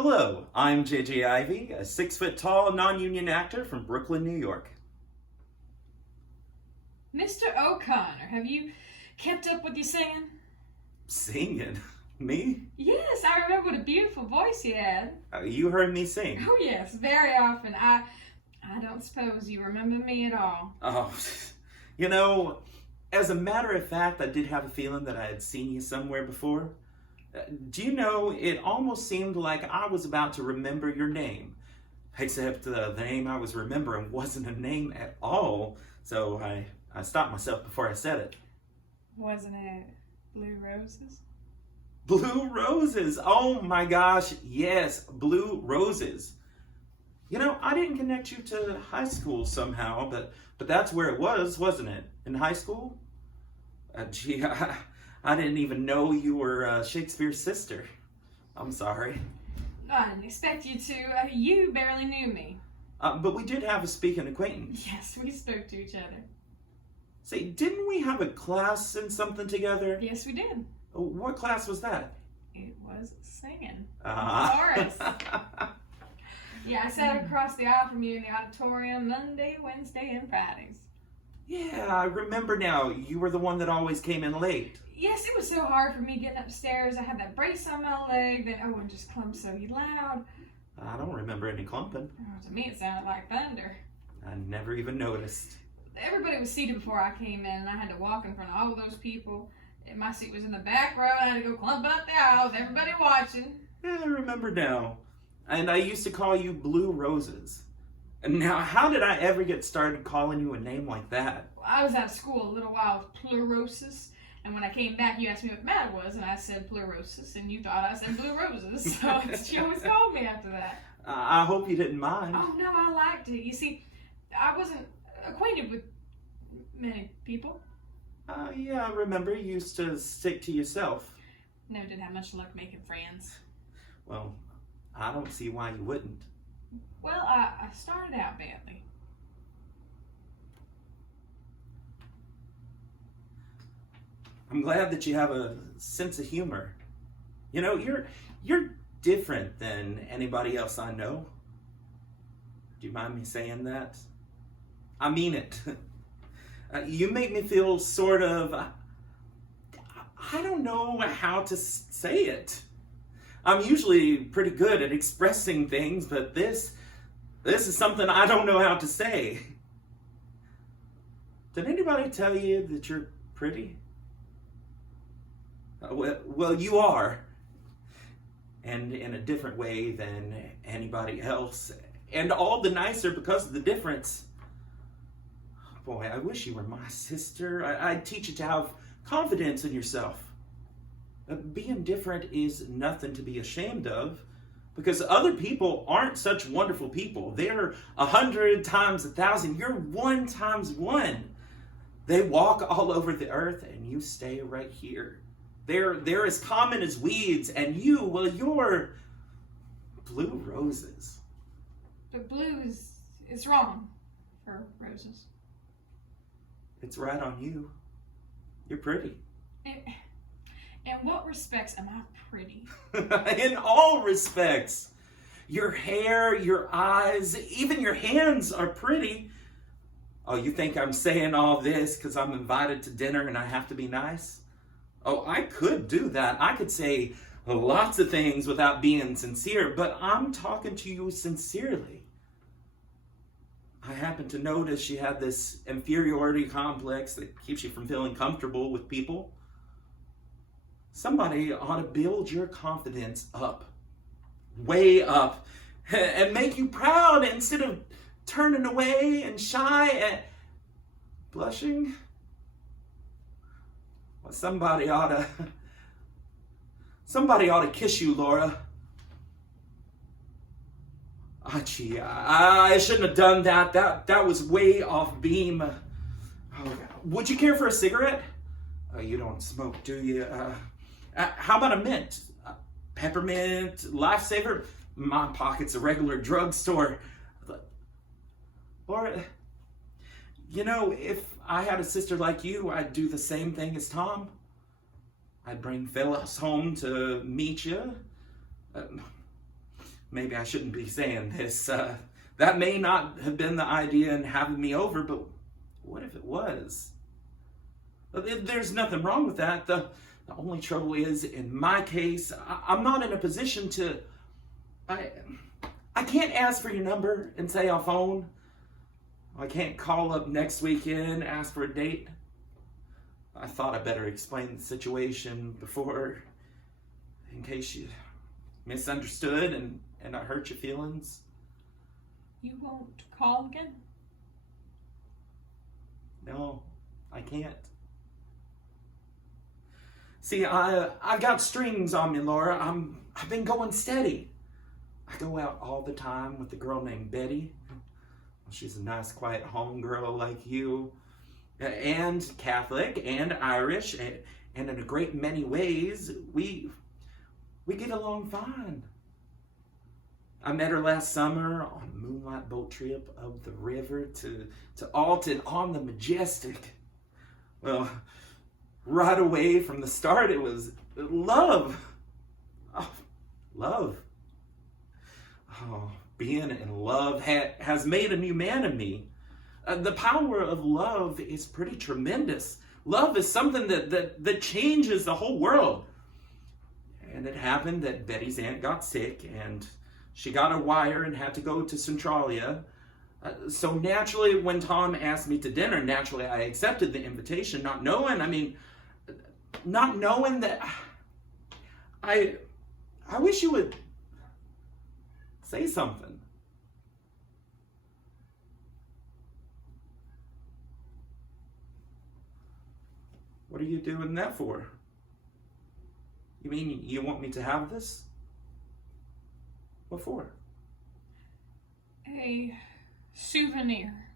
Hello, I'm JJ Ivy, a 6-foot-tall non-union actor from Brooklyn, New York. Mr. O'Connor, have you kept up with your singing? Singing? Me? Yes, I remember what a beautiful voice you had. You heard me sing. Oh yes, very often. I don't suppose you remember me at all. Oh, you know, as a matter of fact, I did have a feeling that I had seen you somewhere before. Do you know, it almost seemed like I was about to remember your name. Except the name I was remembering wasn't a name at all, so I stopped myself before I said it. Wasn't it Blue Roses? Blue Roses! Oh my gosh, yes, Blue Roses. You know, I didn't connect you to high school somehow, but that's where it was, wasn't it? In high school? Gee, I didn't even know you were Shakespeare's sister. I'm sorry. I didn't expect you to. You barely knew me. But we did have a speaking acquaintance. Yes, we spoke to each other. Say, didn't we have a class in something together? Yes, we did. What class was that? It was singing. Chorus. Yeah, I sat across the aisle from you in the auditorium Monday, Wednesday, and Fridays. Yeah, I remember now. You were the one that always came in late. Yes, it was so hard for me getting upstairs. I had that brace on my leg that and just clumped so loud. I don't remember any clumping. Oh, to me, it sounded like thunder. I never even noticed. Everybody was seated before I came in, and I had to walk in front of all of those people. And my seat was in the back row, and I had to go clumping up the aisle with everybody watching. Yeah, I remember now. And I used to call you Blue Roses. And now, how did I ever get started calling you a name like that? Well, I was out of school a little while with pleurosis, and when I came back, you asked me what the matter was, and I said pleurosis, and you thought I said Blue Roses, so she always called me after that. I hope you didn't mind. Oh, no, I liked it. You see, I wasn't acquainted with many people. Yeah, I remember you used to stick to yourself. Never did have much luck making friends. Well, I don't see why you wouldn't. Well, I started out badly. I'm glad that you have a sense of humor. You know, you're different than anybody else I know. Do you mind me saying that? I mean it. You make me feel sort of, I don't know how to say it. I'm usually pretty good at expressing things, but this is something I don't know how to say. Did anybody tell you that you're pretty? Well, you are. And in a different way than anybody else. And all the nicer because of the difference. Boy, I wish you were my sister. I'd teach you to have confidence in yourself. Being different is nothing to be ashamed of, because other people aren't such wonderful people. They're 100 times 1,000. You're 1 times 1. They walk all over the earth, and you stay right here. They're as common as weeds, and you're Blue Roses. But blue is wrong for roses. It's right on you. You're pretty. In what respects am I pretty? In all respects. Your hair, your eyes, even your hands are pretty. Oh, you think I'm saying all this because I'm invited to dinner and I have to be nice? Oh, I could do that. I could say lots of things without being sincere, but I'm talking to you sincerely. I happen to notice you have this inferiority complex that keeps you from feeling comfortable with people. Somebody ought to build your confidence up, way up, and make you proud instead of turning away and shy and blushing. Well, somebody ought to kiss you, Laura. Oh, gee, I shouldn't have done that. That was way off beam. Oh, would you care for a cigarette? You don't smoke, do you? How about a mint? Peppermint, lifesaver? My pocket's a regular drugstore. Laura, you know, if I had a sister like you, I'd do the same thing as Tom. I'd bring Phyllis home to meet you. maybe I shouldn't be saying this. That may not have been the idea in having me over, but what if it was? There's nothing wrong with that. The only trouble is, in my case, I'm not in a position to... I can't ask for your number and say I'll phone. I can't call up next weekend, ask for a date. I thought I better explain the situation before, in case you misunderstood and I hurt your feelings. You won't call again? No, I can't. See, I've got strings on me, Laura. I've been going steady. I go out all the time with a girl named Betty. She's a nice, quiet home girl like you, and Catholic and Irish, and in a great many ways, we get along fine. I met her last summer on a moonlight boat trip up the river to Alton on the Majestic. Well, right away from the start, it was love. Oh, love. Oh, being in love has made a new man of me. The power of love is pretty tremendous. Love is something that changes the whole world. And it happened that Betty's aunt got sick, and she got a wire and had to go to Centralia. So naturally, when Tom asked me to dinner, naturally I accepted the invitation, not knowing that I wish you would say something. What are you doing that for? You mean you want me to have this? What for? A souvenir.